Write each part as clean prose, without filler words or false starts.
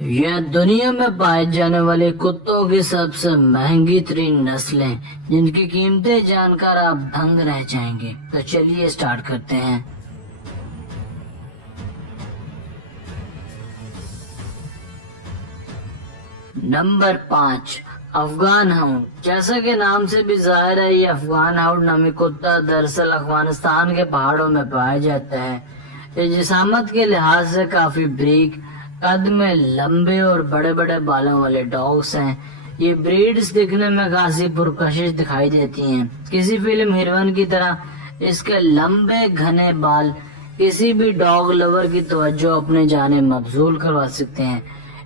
یہ دنیا میں پائے جانے والے کتوں کی سب سے مہنگی ترین نسلیں جن کی قیمتیں جان کر آپ دنگ رہ جائیں گے۔ تو چلیے سٹارٹ کرتے ہیں۔ Number 5، Afghan hound. جیسا کہ نام سے بھی ظاہر ہے، یہ افغان ہاؤنڈ نامی کتا دراصل افغانستان کے پہاڑوں میں پایا جاتا ہے۔ یہ جسامت کے لحاظ سے کافی بریک، قد میں لمبے اور بڑے بڑے بالوں والے ڈاگس ہیں۔ یہ بریڈز دکھنے میں خاصی پرکشش دکھائی دیتی ہیں۔ کسی فلم ہیروئن کی طرح اس کے لمبے گھنے بال کسی بھی ڈاگ لور کی توجہ اپنے جانب مبذول کروا سکتے ہیں۔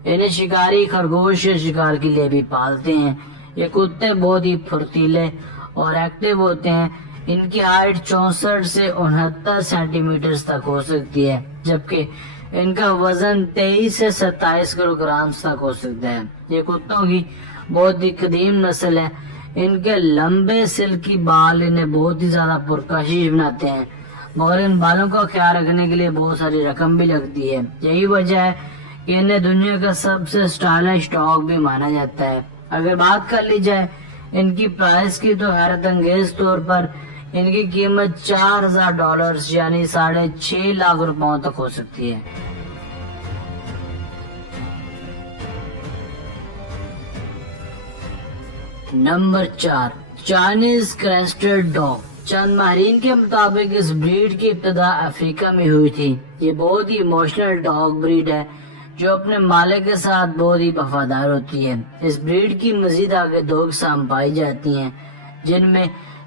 انہیں شکاری خرگوش یا شکار کے لیے بھی پالتے ہیں۔ یہ کتے بہت ہی پھرتیلے اور ایکٹیو ہوتے ہیں۔ ان کی ہائٹ 64 سے 69 سینٹی میٹر تک ہو سکتی ہے، جبکہ ان کا وزن 23 سے 27 کلو گرام تک ہو سکتا ہے۔ یہ کتوں کی بہت ہی قدیم نسل ہے۔ ان کے لمبے سلکی بال انہیں بہت ہی زیادہ پرکشش بناتے ہیں، مگر ان بالوں کا خیال رکھنے کے لیے بہت ساری رقم بھی لگتی ہے۔ یہی وجہ ہے کہ انہیں دنیا کا سب سے سٹائلش ڈاگ بھی مانا جاتا ہے۔ اگر بات کر لی جائے ان کی پرائس کی تو حیرت انگیز طور پر ان کی قیمت $4000 یعنی 6.5 لاکھ روپوں تک ہو سکتی ہے۔ Number 4، Chinese crested dog. چند ماہرین کے مطابق اس بریڈ کی ابتدا افریقہ میں ہوئی تھی۔ یہ بہت ہی ایموشنل ڈاگ بریڈ ہے جو اپنے مالک کے ساتھ بہت ہی وفادار ہوتی ہے۔ اس بریڈ کی مزید آگے 2 اقسام پائی جاتی ہیں، جن میں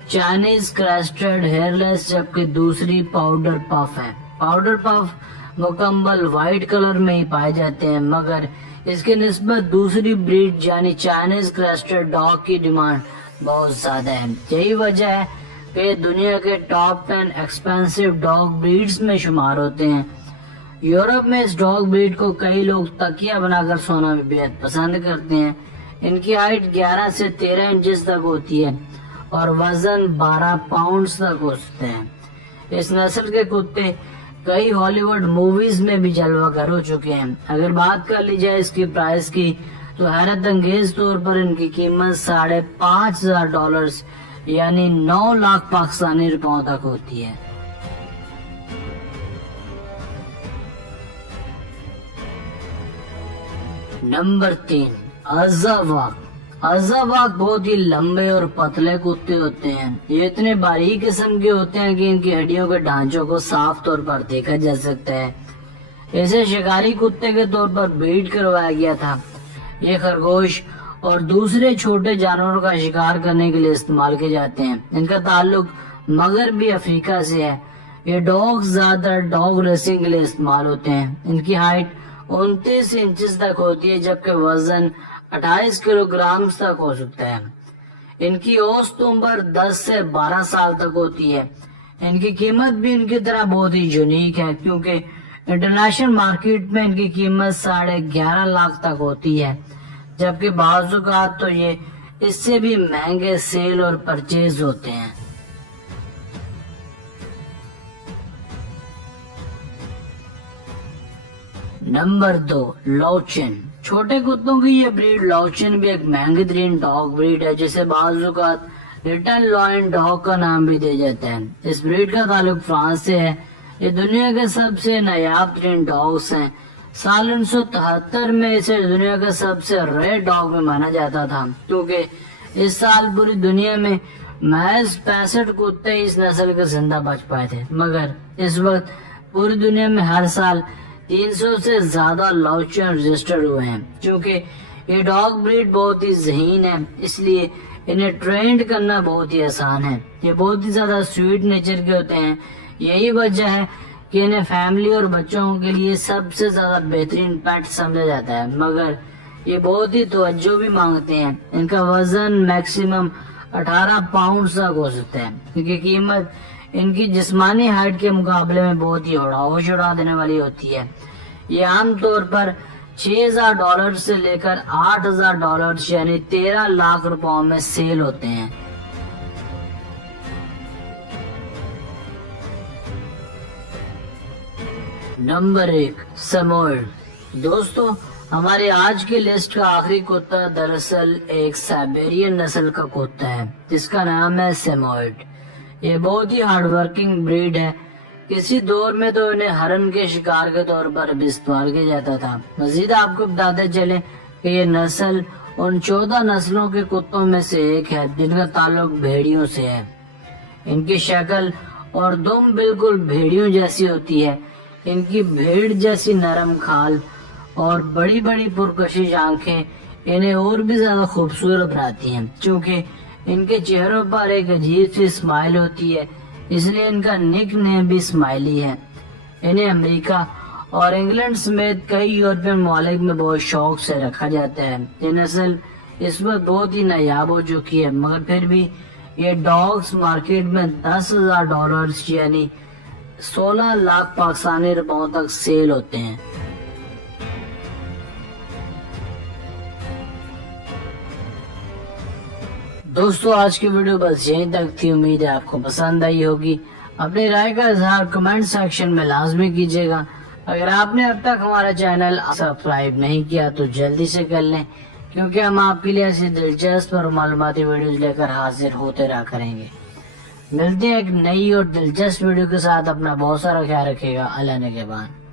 چائنیز کریسٹڈ ہیئر لیس جبکہ دوسری پاؤڈر پف ہے۔ پاؤڈر پف مکمل وائٹ کلر میں ہی پائے جاتے ہیں، مگر اس کے نسبت دوسری بریڈ یعنی چائنیز کریسٹڈ ڈاگ کی ڈیمانڈ بہت زیادہ ہے۔ یہی وجہ ہے کہ دنیا کے ٹاپ 10 ایکسپینسو ڈاگ بریڈز میں شمار ہوتے ہیں۔ یورپ میں اس ڈاگ بریڈ کو کئی لوگ تکیہ بنا کر سونا بھی بہت پسند کرتے ہیں۔ ان کی ہائٹ 11 سے 13 انچز تک ہوتی ہے اور وزن 12 پاؤنڈز تک ہو سکتے ہیں۔ اس نسل کے کتے کئی ہالی ووڈ موویز میں بھی جلوہ گر ہو چکے ہیں۔ اگر بات کر لی جائے اس کی پرائس کی تو حیرت انگیز طور پر ان کی قیمت $5500 یعنی 9 لاکھ پاکستانی روپوں تک ہوتی ہے۔ نمبر 3، ازاواک۔ ازاواک بہت ہی لمبے اور پتلے کتے ہوتے ہیں۔ یہ اتنے باریک قسم کے ہوتے ہیں کہ ان کی ہڈیوں کے ڈھانچوں کو صاف طور پر دیکھا جا سکتا ہے۔ اسے شکاری کتے کے طور پر بریڈ کروایا گیا تھا۔ یہ خرگوش اور دوسرے چھوٹے جانوروں کا شکار کرنے کے لیے استعمال کیے جاتے ہیں۔ ان کا تعلق مغربی افریقہ سے ہے۔ یہ ڈاگ زیادہ ڈاگ ریسنگ کے لیے استعمال ہوتے ہیں۔ ان کی ہائٹ 29 انچز تک ہوتی ہے جبکہ وزن 28 کلو گرام تک ہو سکتا ہے۔ ان کی اوسط عمر 10 سے 12 سال تک ہوتی ہے۔ ان کی قیمت بھی ان کی طرح بہت ہی یونیک ہے کیونکہ انٹرنیشنل مارکیٹ میں ان کی قیمت 11.5 لاکھ تک ہوتی ہے، جبکہ بعض اوقات تو یہ اس سے بھی مہنگے سیل اور پرچیز ہوتے ہیں۔ نمبر 2، لوچن۔ چھوٹے کتوں کی یہ بریڈ لوچن بھی ایک مہنگی ترین ڈاگ بریڈ ہے جسے بعض اوقات لٹل لائن ڈاگ کا نام بھی دیا جاتا ہے۔ اس بریڈ کا تعلق فرانس سے ہے۔ یہ دنیا کے سب سے نایاب ترین ڈاگس ہیں۔ سال 1973 میں اسے دنیا کا سب سے ریئر ڈاگ میں مانا جاتا تھا کیونکہ اس سال پوری دنیا میں محض 65 کتے اس نسل کے زندہ بچ پائے تھے، مگر اس وقت پوری دنیا میں ہر سال 300 سے زیادہ لوچن رجسٹر ہوئے ہیں۔ چونکہ یہ ڈاگ بریڈ بہت ہی ذہین ہے، اس لیے انہیں ٹرینڈ کرنا بہت ہی آسان ہے۔ یہ بہت ہی زیادہ سویٹ نیچر کے ہوتے ہیں۔ یہی وجہ ہے کہ انہیں فیملی اور بچوں کے لیے سب سے زیادہ بہترین پیٹ سمجھا جاتا ہے، مگر یہ بہت ہی توجہ بھی مانگتے ہیں۔ ان کا وزن میکسیمم 18 پاؤنڈ تک ہو سکتا ہے۔ ان کی قیمت ان کی جسمانی ہائٹ کے مقابلے میں بہت ہی ہوش اڑا دینے والی ہوتی ہے۔ یہ عام طور پر $6000 سے لے کر $8000 یعنی 13 لاکھ روپوں میں سیل ہوتے ہیں۔ نمبر 1، سموئڈ۔ دوستو، ہماری آج کی لسٹ کا آخری کتا دراصل ایک سائبیرین نسل کا کتا ہے جس کا نام ہے سیموئڈ۔ یہ بہت ہی ہارڈ ورکنگ بریڈ ہے۔ کسی دور میں تو انہیں ہرن کے شکار کے طور پر بھی استعمال کیا جاتا تھا۔ مزید آپ کو بتاتے چلیں کہ یہ نسل ان 14 نسلوں کے کتوں میں سے ایک ہے جن کا تعلق بھیڑیوں سے ہے۔ ان کی شکل اور دم بالکل بھیڑیوں جیسی ہوتی ہے۔ ان کی بھیڑ جیسی نرم کھال اور بڑی بڑی پرکشش آنکھیں انہیں اور بھی زیادہ خوبصورت بناتی ہیں۔ چونکہ ان کے چہروں پر ایک عجیب سی اسمائل ہوتی ہے اس لیے ان کا نک نیم بھی اسمائلی ہے۔ انہیں امریکہ اور انگلینڈ سمیت کئی یورپین ممالک میں بہت شوق سے رکھا جاتا ہے۔ یہ نسل اس وقت بہت ہی نایاب ہو چکی ہے مگر پھر بھی یہ ڈاگز مارکیٹ میں $10,000 یعنی 16 لاکھ پاکستانی روپوں تک سیل ہوتے ہیں۔ دوستو آج کی ویڈیو بس یہیں تک تھی، امید ہے آپ کو پسند آئی ہوگی۔ اپنی رائے کا اظہار کمنٹ سیکشن میں لازمی کیجیے گا۔ اگر آپ نے اب تک ہمارا چینل سبسکرائب نہیں کیا تو جلدی سے کر لیں کیونکہ ہم آپ کے لیے ایسی دلچسپ اور معلوماتی ویڈیوز لے کر حاضر ہوتے رہا کریں گے۔ ملتے ہیں ایک نئی اور دلچسپ ویڈیو کے ساتھ۔ اپنا بہت سارا خیال رکھیے گا۔ اللہ نگہبان۔